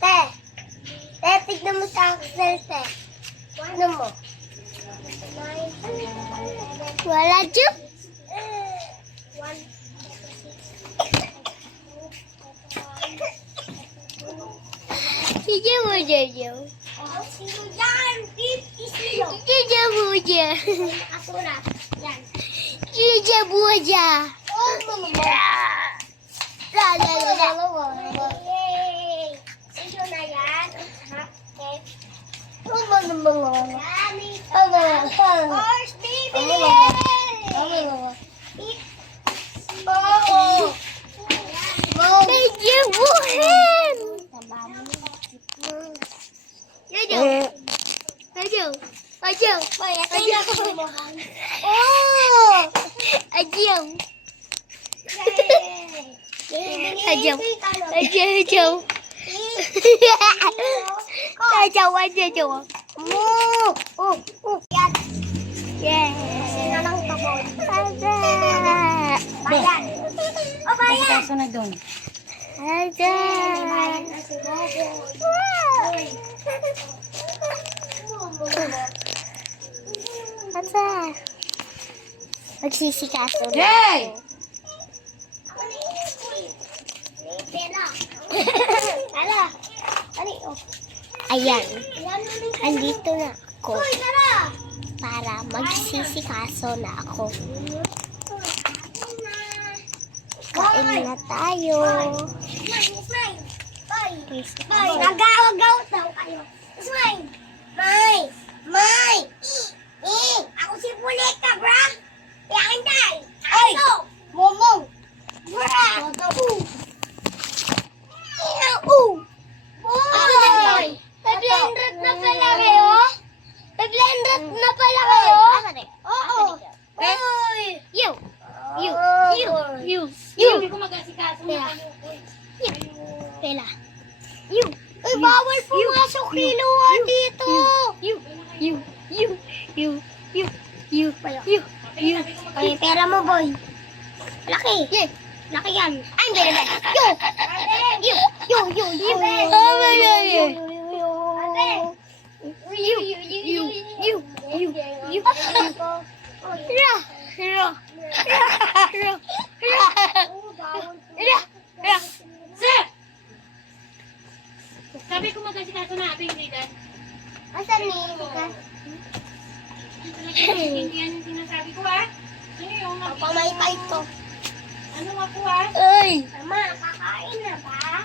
Te, tignan mo sa Axel, te. Ano mo? Wala, Jup. Sige mo dyan, Jup. Sino yan? 50 sino? Sige mo dyan. Ako na. Yan. Sige mo dyan. Oh, mama. Sino na yan? Horse baby! Thank you, Wuhan! Kaso na doon. Magsisikaso na. Hey! Ayan. Andito na ako. Para magsisikaso na ako. Kain na tayo. Nag-aagaw daw kayo. Ako si Buleka, bra. Yakin tayo. Ano? Momong. Bra. Nag-blended na pala kayo? Nag-blended na pala kayo? Oo. You. Hindi ko mag-asikaso na kayo. Pela. You. Ay, bawal pumasok kiluha dito. You. Ay, pera mo, boy. Laki. Laki yan. Ay, hindi. Sir! Sabi ko mag-asikaso na ating ligan. Asan ni Nika? Hindi yan yung sinasabi ko ha. Ano yung Pamaypay to. Ano ako ha? Ay! Tama, kakain na ba?